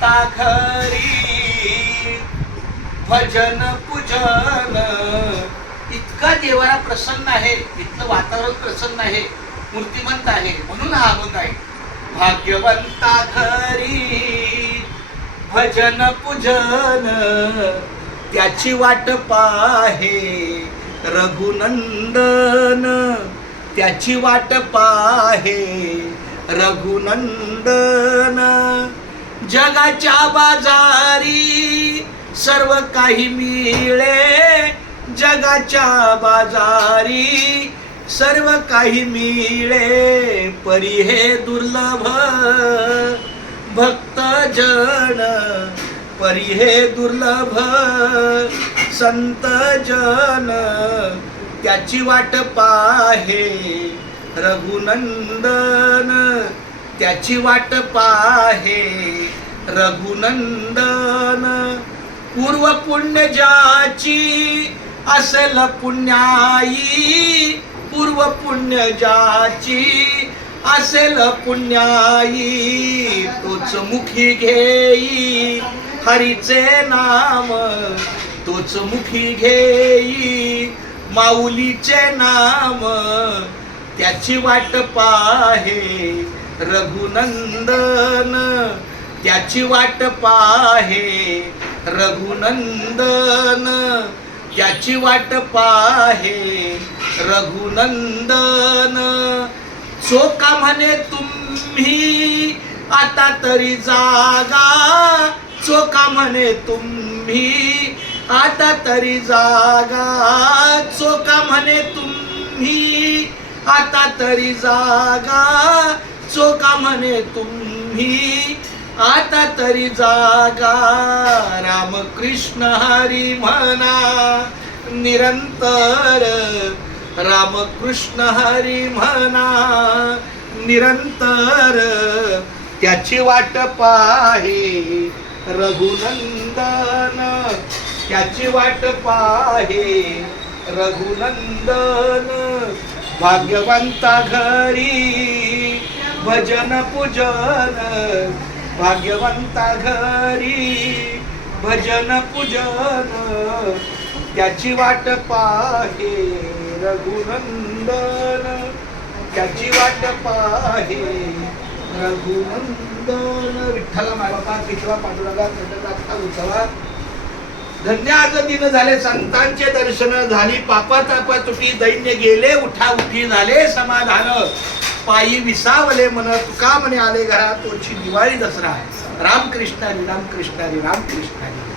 भाग्यवंता घरी भजन पूजन. इतका देवाला प्रसन्न आहे, इथलं वातावरण प्रसन्न आहे, मूर्तिमंत आहे, म्हणून हा अभंग आहे. भाग्यवंता घरी भजन पूजन, त्याची वाट पाहे रघुनंदन, त्याची वाट पाहे रघुनंदन. जगाच्या बाजारी सर्व काही मिळे, जगाच्या बाजारी सर्व काही मिळे, परी हे दुर्लभ भक्त जन, परी हे दुर्लभ संत जन, त्याची वाट पाहे रघुनंदन, त्याची वाट पाहे रघुनंदन. पूर्व पुण्य ज्याची असेल पुण्याई, पूर्व पुण्य ज्याची असेल पुण्याई, तोच मुखी घेई हरीचे नाम, तोच मुखी घेई माऊलीचे नाम, त्याची वाट पाहे रघुनंदन, त्याची वाट पाहे रघुनंदन, त्याची वाट पाहे रघुनंदन. चोका म्हणे तुम्ही आता तरी जागा, चोका म्हणे तुम्ही आता तरी जागा, चोका म्हणे तुम्ही आता तरी जागा, चोका म्हणे तुम्ही आता तरी जागा. रामकृष्ण हरी म्हणा निरंतर, रामकृष्ण हरी म्हणा निरंतर, त्याची वाट पाहे रघुनंदन, त्याची वाट पाहे रघुनंदन. भाग्यवंता घरी भजन पूजन, भाग्यवंता घरी भजन पूजन, त्याची वाट पाहे रघुनंदन, त्याची वाट पाहे रघुनंदन. विठ्ठला मालका कितवा पांडुरंगा पंढरनाथचा उत्सवा. धन्य आज दिन झाले, संतांचे दर्शन झाली, पापातापा तुटी दैन्य गेले, उठा उठी झाले समाधान. पायी विसावले मन तुका म्हणे आले घरा, तोची दिवाळी दसरा. रामकृष्ण हरी, रामकृष्ण हरी, रामकृष्ण हरी.